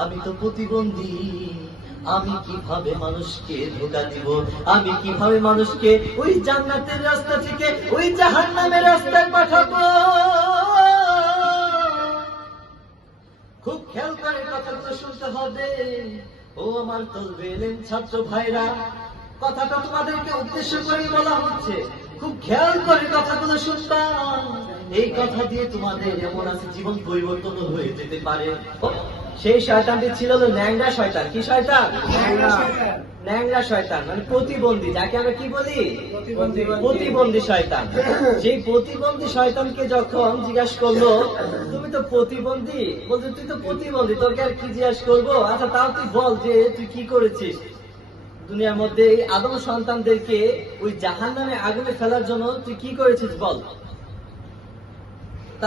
আমি তো প্রতিবন্ধী, আমি কিভাবে মানুষকে ধোঁকা দিব, আমি কিভাবে মানুষকে ওই জান্নাতের রাস্তা থেকে ওই জাহান্নামের রাস্তায় পাঠাবো। খুব খেয়াল করে কথাগুলো শুনতে হবে। ও আমার তলবে এলেন ছাত্র ভাইরা, কথাটা তোমাদেরকে উদ্দেশ্য করে বলা হচ্ছে। খুব খেয়াল করে কথাগুলো শুনবা। এই কথা দিয়ে তোমাদের এমন আছে জীবন পরিবর্তন হয়ে যেতে পারে। সেই শয়তানটি ছিল ন্যাংরা শয়তান। কি শয়তান? ন্যাংরা শয়তান, মানে প্রতিবন্ধী, যাকে আমরা কি বলি? প্রতিবন্ধী শয়তান। সেই প্রতিবন্ধী শয়তানকে যখন জিজ্ঞাসা করলো, তুমি তো প্রতিবন্ধী, বলছে তুই তো প্রতিবন্ধী, তোকে আর কি জিজ্ঞাসা করবো? আচ্ছা তাও তুই বল যে তুই কি করেছিস দুনিয়ার মধ্যে এই আদম সন্তানদেরকে ওই জাহান্নামে আগুনে ফেলার জন্য তুই কি করেছিস বল।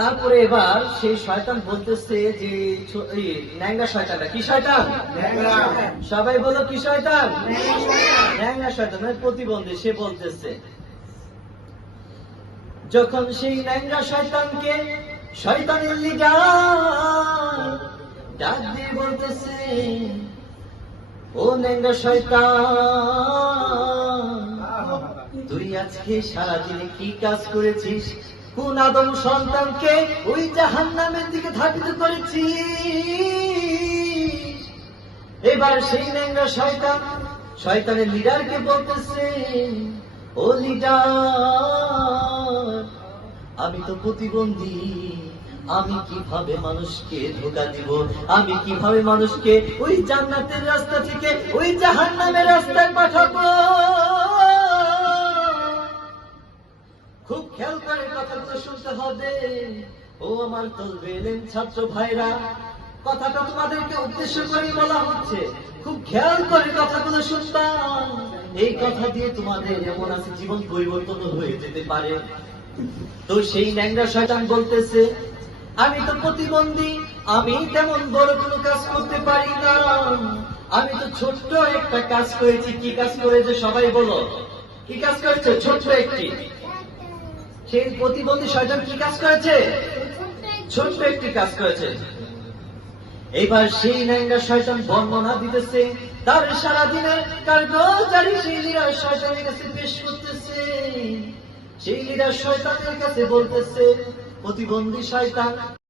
তারপরে এবার সেই শয়তান বলতেছে যে ন্যাংরা শয়তানটা কি শয়তান? সবাই বলো কি শয়তান? ন্যাংরা শয়তান, মানে প্রতিবন্ধী। সে বলতেছে, যখন সেই ন্যাংরা শয়তানকে শয়তানের লিডার ডাক দিয়ে বলতেছে, ও ন্যাংরা শয়তান, তুই আজকে সারাদিনে কি কাজ করেছিস? কোন আদম সন্তানকে ওই জাহান্নামের দিকে ধাবিত করেছিস? এবার সেই ন্যাংরা শয়তান শয়তানের লিডারকে বলতেছে, ও লিডার, আমি তো প্রতিবন্ধী, আমি কিভাবে মানুষকে ধোঁকা দিব, আমি কিভাবে মানুষকে ওই জান্নাতের রাস্তা থেকে ওই জাহান্নামের রাস্তায় পাঠাবো। খুব খেয়াল করে কথাগুলো শুনতে হবে। ও আমার তলবে এলেন ছাত্র ভাইরা, কথাটা তোমাদেরকে উদ্দেশ্য করে বলা হচ্ছে। খুব খেয়াল করে কথাগুলো শুনবা। এই কথা দিয়ে তোমাদের এমন আছে জীবন পরিবর্তন হয়ে যেতে পারে। তো সেই ন্যাংরা শয়তান বলতেছে, আমি তো প্রতিবন্ধী, আমি তেমন বড় কোনো কাজ করতে পারি না, আমি তো ছোট্ট একটা কাজ করেছি। কি কাজ করেছে সবাই বলো? কি কাজ করেছে? ছোট্ট একটি। সেই প্রতিবন্ধী শয়তান কি কাজ করেছে? ছোট্ট একটি কাজ করেছে। এবার সেই ন্যাংরা শয়তান বর্ণনা দিতেছে, তার সারাদিনের কার্যকারী সেই লিডার শয়তানের কাছে পেশ করতেছে। সেই লিডার শয়তানের কাছে বলতেছে, প্রতিবন্ধী শয়তান,